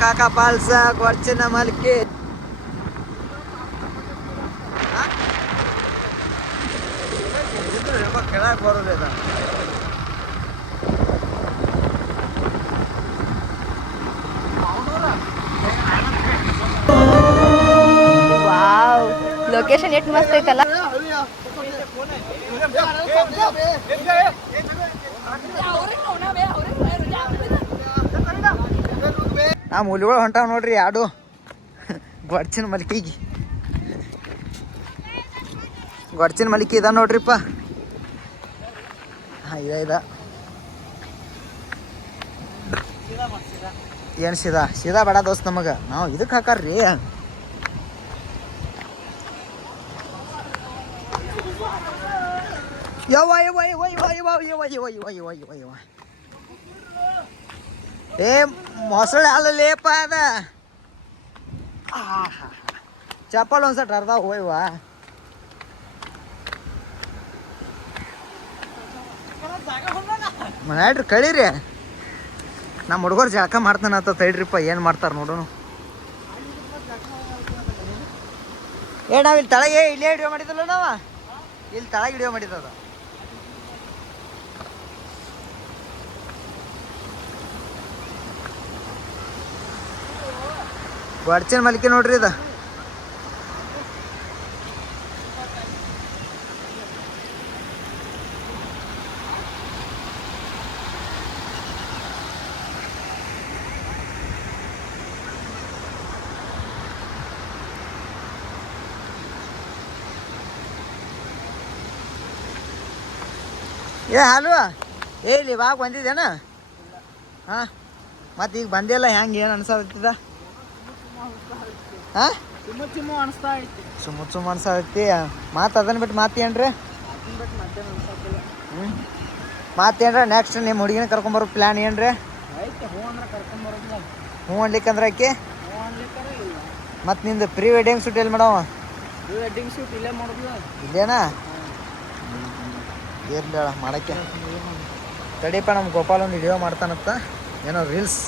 ಕಾಕಾ ಪಾಲ್ಸ ಗೊರ್ಚಿನ ಮಲ್ಕಿ ಕೆಳಗೆ ಬರೋದಿಲ್ಲ. ವಾವ್, ಲೊಕೇಶನ್ ಎಷ್ಟು ಮಸ್ತ್ ಐತಲ್ಲ. ಆ ಮೂಲಿಗಳು ಹೊಂಟಾವ್ ನೋಡ್ರಿ ಯಾಡು ಗೊಡ್ಚಿನ ಮಲ್ಕಿಗೆ. ಗೊಡ್ಚಿನ ಮಲ್ಕಿ ಇದ ನೋಡ್ರಿಪ್ಪ. ಹಾಂ ಇದ ಏನು ಸೀದಾ ಬೇಡ ದೋಸ್ತ್ ನಮಗೆ. ನಾವು ಇದಕ್ಕೆ ಹಾಕಾರ್ರಿ ಯವ್ವ ಯವ್ವ ಯವ್ವ ಯವ್ವ ಯವ್ವ ಯವ್ವ ಯವ್ವ ಯವ್ವ ಯವ್ವ ಯವ್ವ ಯವ್ವ ಏ ಮೊಸಳೆ ಅಲ್ಲಲೇಪ ಅದ. ಚಪ್ಪಲ್ ಒಂದ್ಸಟ್ ಅರ್ಧ ಹೋಯ್ವ. ಮನ್ಯಾಡ್ರಿ ಕಳೀರಿ. ನಮ್ಮ ಹುಡುಗರು ಜಳಕ ಮಾಡ್ತಾನ ಅಂತ ತೈಡ್ರಿಪ್ಪ ಏನು ಮಾಡ್ತಾರೆ ನೋಡೋಣ. ನಾವು ಇಲ್ಲಿ ತಳಗೆ ಇಲ್ಲೇ ಹಿಡಿಯೋ ಮಾಡಿದಲ್ಲ. ನಾವು ಇಲ್ಲಿ ತಳಗೆ ಹಿಡಿಯೋ ಮಾಡಿದ್ದದ. ಗೊಡ್ಚಿನ ಮಲ್ಕಿ ನೋಡ್ರಿ ಇದು. ಏ ಹಾಲು ಇಲ್ಲಿ ಇವಾಗ ಬಂದಿದ್ದೇನ? ಹಾಂ ಮತ್ತು ಈಗ ಬಂದಿಲ್ಲ. ಹೆಂಗೆ ಏನು ಅನ್ಸತ್ತಿದ? ಹಾಂ ಸುಮ್ಮ ಅನಿಸ್ತಾ ಐತಿ. ಸುಮ್ಮ ಅನ್ಸತ್ತಿ. ಮಾತು ಅದನ್ನ ಬಿಟ್ಟು ಮಾತೇನ್ರಿ? ಹ್ಞೂ ಮಾತೇನ್ರ ನೆಕ್ಸ್ಟ್ ನಿಮ್ಮ ಹುಡುಗಿನ ಕರ್ಕೊಂಬರೋ ಪ್ಲ್ಯಾನ್ ಏನ್ರಿ? ಹ್ಞೂ ಅನ್ಲಿಕ್ಕಂದ್ರೆ ಆಕಿ ಮತ್ತು ನಿಂದು ಪ್ರೀ ವೆಡ್ಡಿಂಗ್ ಶೂಟ್ ಎಲ್ಲಿ ಮಾಡವ? ಪ್ರೀ ವೆಡ್ಡಿಂಗ್ ಶೂಟ್ ಇಲ್ಲೇ ಮಾಡೋದು. ಇಲ್ಲೇನಾ? ಇರ್ಲಿ ಮಾಡಕ್ಕೆ ತಡಿಯಪ್ಪ. ನಮ್ಮ ಗೋಪಾಲ್ ಒಂದು ವಿಡಿಯೋ ಮಾಡ್ತಾನತ್ತ, ಏನೋ ರೀಲ್ಸ್.